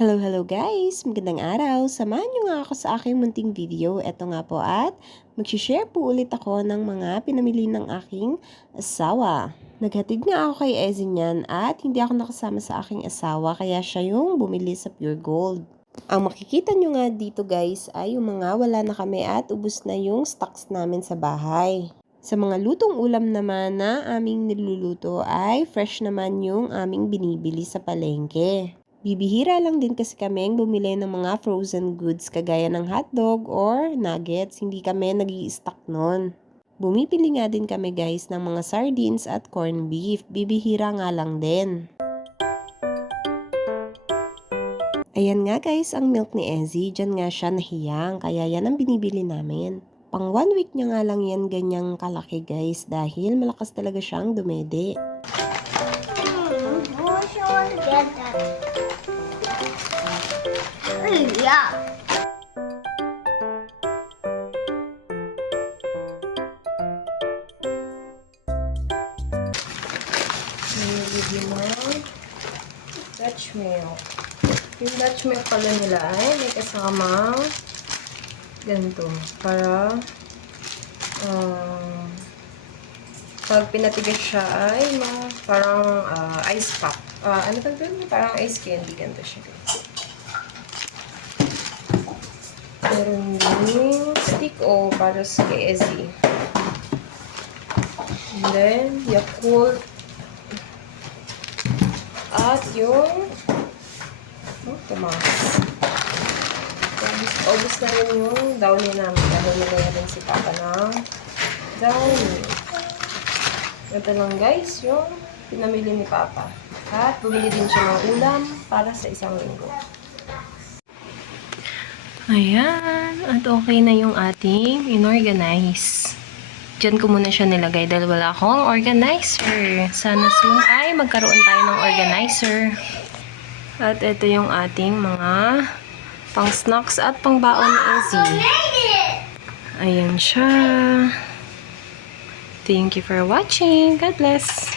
Hello guys! Magandang araw! Samahan nyo nga ako sa aking munting video. Ito nga po at magsishare po ulit ako ng mga pinamili ng aking asawa. Naghatid nga ako kay Ezzy niyan at hindi ako nakasama sa aking asawa kaya siya yung bumili sa Pure Gold. Ang makikita nyo nga dito guys ay yung mga wala na kami at ubos na yung stocks namin sa bahay. Sa mga lutong ulam naman na aming niluluto ay fresh naman yung aming binibili sa palengke. Bibihira lang din kasi kaming bumili ng mga frozen goods kagaya ng hotdog or nuggets. Hindi kami nag-i-stock nun. Bumipili nga din kami guys ng mga sardines at corned beef. Bibihira nga lang din. Ayan nga guys ang milk ni Ezzy. Diyan nga siya nahiyang. Kaya yan ang binibili namin. Pang 1 week niya nga lang yan ganyang kalaki guys. Dahil malakas talaga siyang dumede. Yeah. Nilagyan mo Dutch milk. Yung Dutch milk pala nila ay may kasamang ganito. Para pag pinatigas siya ay parang ice pop. Ano tawag doon? Parang ice candy. Ganito siya guys. Meron din stick o para sa Ezzy. And then, Yakult. At yung tumas. Obus na rin yung downy namin. Dahil nilagyan si Papa ng downy. Ito lang guys, yung pinamili ni Papa. At bumili din siya ng ulam para sa isang linggo. Ayan. At okay na yung ating inorganize. Diyan ko muna siya nilagay dahil wala akong organizer. Sana soon ay magkaroon tayo ng organizer. At ito yung ating mga pang snacks at pang baon ni Ezzy. Ayan siya. Thank you for watching. God bless.